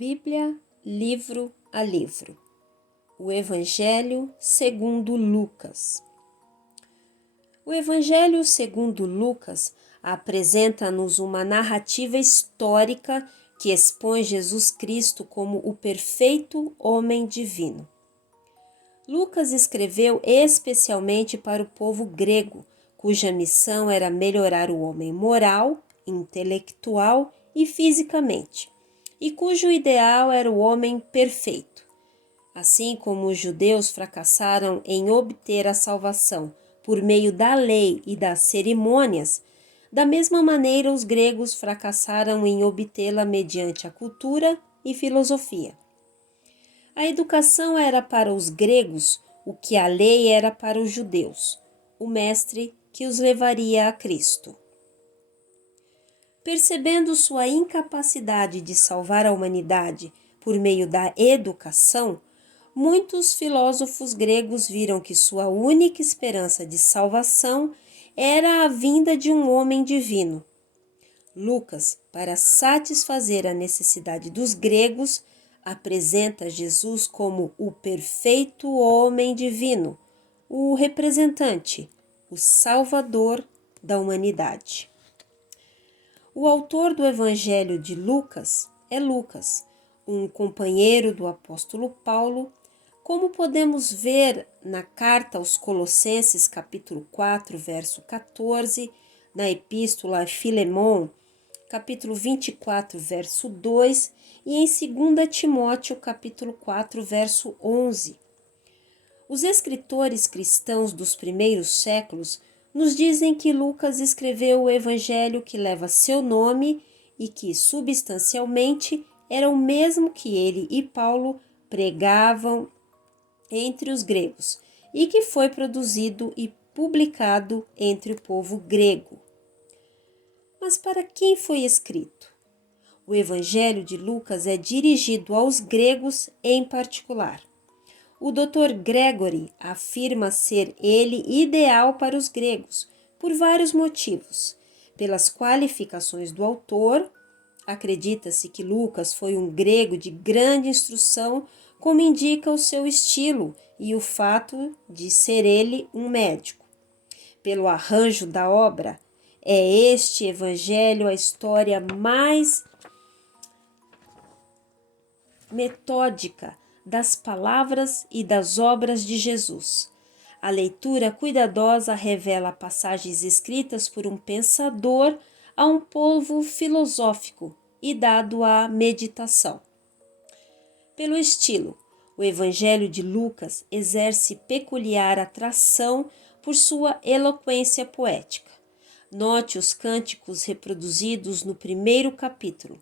Bíblia, livro a livro. O Evangelho segundo Lucas. O Evangelho segundo Lucas apresenta-nos uma narrativa histórica que expõe Jesus Cristo como o perfeito homem divino. Lucas escreveu especialmente para o povo grego, cuja missão era melhorar o homem moral, intelectual e fisicamente, e cujo ideal era o homem perfeito. Assim como os judeus fracassaram em obter a salvação por meio da lei e das cerimônias, da mesma maneira os gregos fracassaram em obtê-la mediante a cultura e filosofia. A educação era para os gregos o que a lei era para os judeus, o mestre que os levaria a Cristo. Percebendo sua incapacidade de salvar a humanidade por meio da educação, muitos filósofos gregos viram que sua única esperança de salvação era a vinda de um homem divino. Lucas, para satisfazer a necessidade dos gregos, apresenta Jesus como o perfeito homem divino, o representante, o salvador da humanidade. O autor do Evangelho de Lucas é Lucas, um companheiro do apóstolo Paulo, como podemos ver na carta aos Colossenses, capítulo 4, verso 14, na epístola a Filemon, capítulo 24, verso 2, e em 2 Timóteo, capítulo 4, verso 11. Os escritores cristãos dos primeiros séculos nos dizem que Lucas escreveu o evangelho que leva seu nome e que, substancialmente, era o mesmo que ele e Paulo pregavam entre os gregos e que foi produzido e publicado entre o povo grego. Mas para quem foi escrito? O Evangelho de Lucas é dirigido aos gregos em particular. O Dr. Gregory afirma ser ele ideal para os gregos, por vários motivos. Pelas qualificações do autor, acredita-se que Lucas foi um grego de grande instrução, como indica o seu estilo e o fato de ser ele um médico. Pelo arranjo da obra, é este evangelho a história mais metódica das palavras e das obras de Jesus. A leitura cuidadosa revela passagens escritas por um pensador a um povo filosófico e dado à meditação. Pelo estilo, o Evangelho de Lucas exerce peculiar atração por sua eloquência poética. Note os cânticos reproduzidos no primeiro capítulo.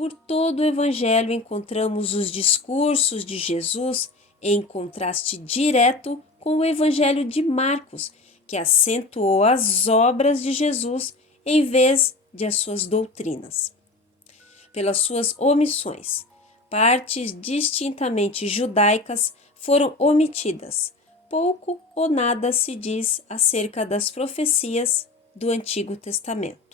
Por todo o Evangelho encontramos os discursos de Jesus em contraste direto com o Evangelho de Marcos, que acentuou as obras de Jesus em vez de as suas doutrinas. Pelas suas omissões, partes distintamente judaicas foram omitidas. Pouco ou nada se diz acerca das profecias do Antigo Testamento.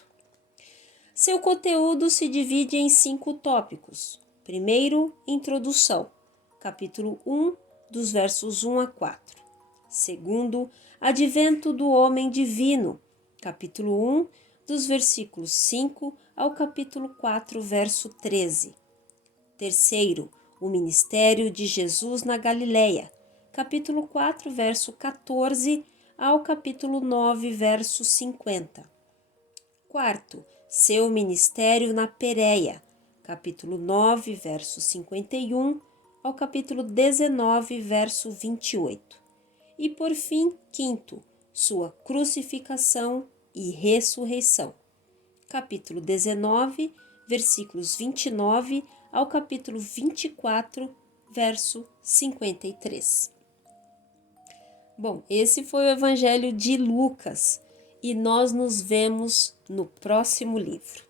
Seu conteúdo se divide em 5 tópicos. Primeiro, introdução, capítulo 1, dos versos 1 a 4. Segundo, advento do homem divino, capítulo 1, dos versículos 5 ao capítulo 4, verso 13. Terceiro, o ministério de Jesus na Galileia, capítulo 4, verso 14 ao capítulo 9, verso 50. Quarto, seu ministério na Pérea, capítulo 9, verso 51 ao capítulo 19, verso 28. E por fim, quinto, sua crucificação e ressurreição, capítulo 19, versículos 29 ao capítulo 24, verso 53. Bom, esse foi o Evangelho de Lucas e nós nos vemos no próximo livro.